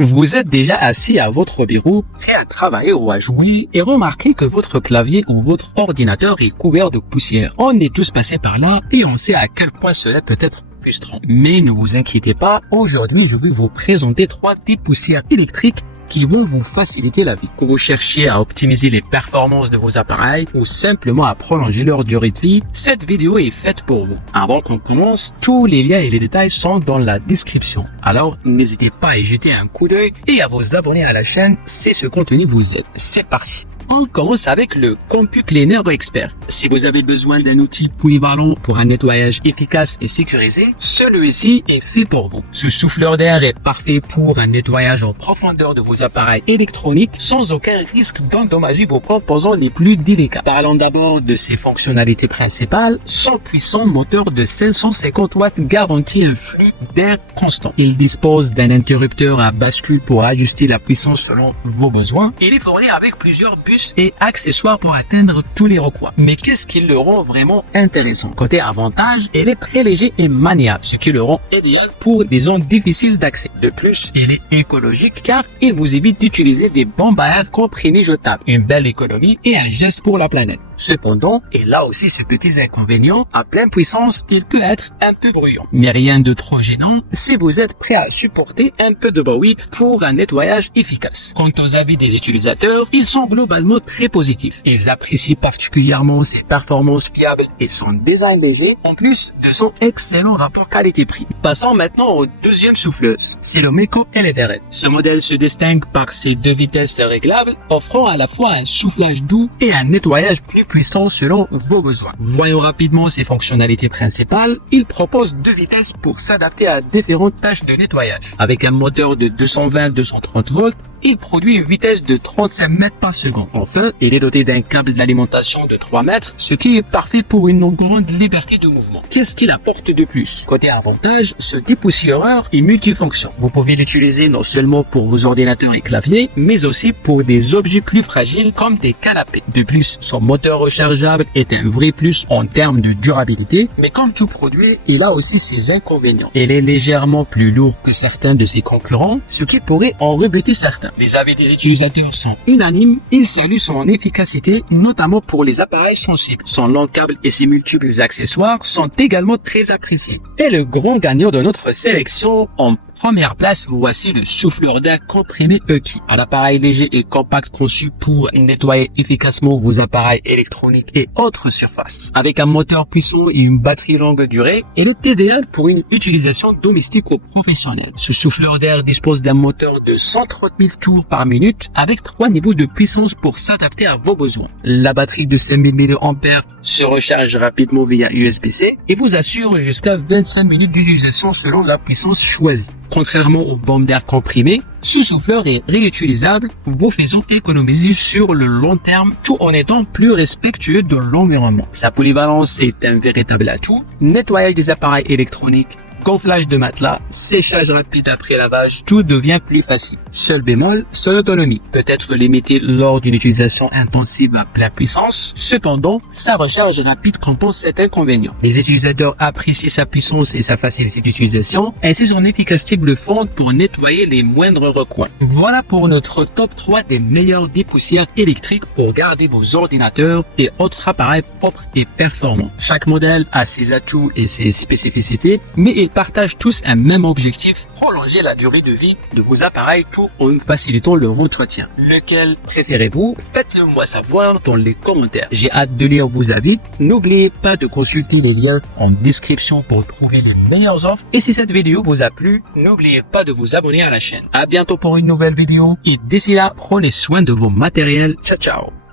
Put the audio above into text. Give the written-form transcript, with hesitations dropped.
Vous êtes déjà assis à votre bureau, prêt à travailler ou à jouer, et remarquez que votre clavier ou votre ordinateur est couvert de poussière. On est tous passés par là et on sait à quel point cela peut être frustrant. Mais ne vous inquiétez pas, aujourd'hui je vais vous présenter 3 dépoussières électriques qui vont vous faciliter la vie. Que vous cherchiez à optimiser les performances de vos appareils ou simplement à prolonger leur durée de vie, cette vidéo est faite pour vous. Avant qu'on commence, tous les liens et les détails sont dans la description. Alors, n'hésitez pas à y jeter un coup d'œil et à vous abonner à la chaîne si ce contenu vous aide. C'est parti! On commence avec le CompuCleaner Expert. Si vous avez besoin d'un outil polyvalent pour un nettoyage efficace et sécurisé, celui-ci est fait pour vous. Ce souffleur d'air est parfait pour un nettoyage en profondeur de vos appareils électroniques sans aucun risque d'endommager vos composants les plus délicats. Parlons d'abord de ses fonctionnalités principales. Son puissant moteur de 550 watts garantit un flux d'air constant. Il dispose d'un interrupteur à bascule pour ajuster la puissance selon vos besoins. Il est fourni avec plusieurs puces et accessoires pour atteindre tous les recoins. Mais qu'est-ce qui le rend vraiment intéressant? Côté avantage, il est très léger et maniable, ce qui le rend idéal pour des zones difficiles d'accès. De plus, il est écologique car il vous évite d'utiliser des bombes à air comprimées jetables. Une belle économie et un geste pour la planète. Cependant, et là aussi ce petit inconvénient, à pleine puissance, il peut être un peu bruyant. Mais rien de trop gênant si vous êtes prêt à supporter un peu de bruit pour un nettoyage efficace. Quant aux avis des utilisateurs, ils sont globalement très positifs. Ils apprécient particulièrement ses performances fiables et son design léger, en plus de son excellent rapport qualité-prix. Passons maintenant aux deuxième souffleuse. C'est le Meco Eleveret. Ce modèle se distingue par ses 2 vitesses réglables, offrant à la fois un soufflage doux et un nettoyage plus puissant selon vos besoins. Voyons rapidement ses fonctionnalités principales. Il propose 2 vitesses pour s'adapter à différentes tâches de nettoyage. Avec un moteur de 220-230 volts, il produit une vitesse de 35 mètres par seconde. Enfin, il est doté d'un câble d'alimentation de 3 mètres, ce qui est parfait pour une grande liberté de mouvement. Qu'est-ce qu'il apporte de plus? Côté avantage, ce dépoussiéreur est multifonction. Vous pouvez l'utiliser non seulement pour vos ordinateurs et claviers, mais aussi pour des objets plus fragiles comme des canapés. De plus, son moteur rechargeable est un vrai plus en termes de durabilité, mais comme tout produit, il a aussi ses inconvénients. Il est légèrement plus lourd que certains de ses concurrents, ce qui pourrait en rebuter certains. Les avis des utilisateurs sont unanimes. Ils saluent son efficacité, notamment pour les appareils sensibles. Son long câble et ses multiples accessoires sont également très appréciés. Et le grand gagnant de notre sélection, en première place, voici le souffleur d'air comprimé EKI. Un appareil léger et compact conçu pour nettoyer efficacement vos appareils électroniques et autres surfaces. Avec un moteur puissant et une batterie longue durée, il est idéal pour une utilisation domestique ou professionnelle. Ce souffleur d'air dispose d'un moteur de 130 000 tours par minute avec 3 niveaux de puissance pour s'adapter à vos besoins. La batterie de 5000 mAh se recharge rapidement via USB-C et vous assure jusqu'à 25 minutes d'utilisation selon la puissance choisie. Contrairement aux bombes d'air comprimées, ce souffleur est réutilisable, vous faisant économiser sur le long terme tout en étant plus respectueux de l'environnement. Sa polyvalence est un véritable atout. Nettoyage des appareils électroniques, gonflage de matelas, séchage rapide après lavage, tout devient plus facile. Seul bémol, son autonomie peut être limitée lors d'une utilisation intensive à pleine puissance. Cependant, sa recharge rapide compense cet inconvénient. Les utilisateurs apprécient sa puissance et sa facilité d'utilisation, ainsi son efficacité bluffante pour nettoyer les moindres recoins. Voilà pour notre top 3 des meilleurs dépoussières électriques pour garder vos ordinateurs et autres appareils propres et performants. Chaque modèle a ses atouts et ses spécificités, mais ils partagent tous un même objectif, prolonger la durée de vie de vos appareils tout en facilitant leur entretien. Lequel préférez-vous? Faites-le moi savoir dans les commentaires. J'ai hâte de lire vos avis. N'oubliez pas de consulter les liens en description pour trouver les meilleures offres. Et si cette vidéo vous a plu, n'oubliez pas de vous abonner à la chaîne. À bientôt pour une nouvelle vidéo et d'ici là, prenez soin de vos matériels. Ciao ciao!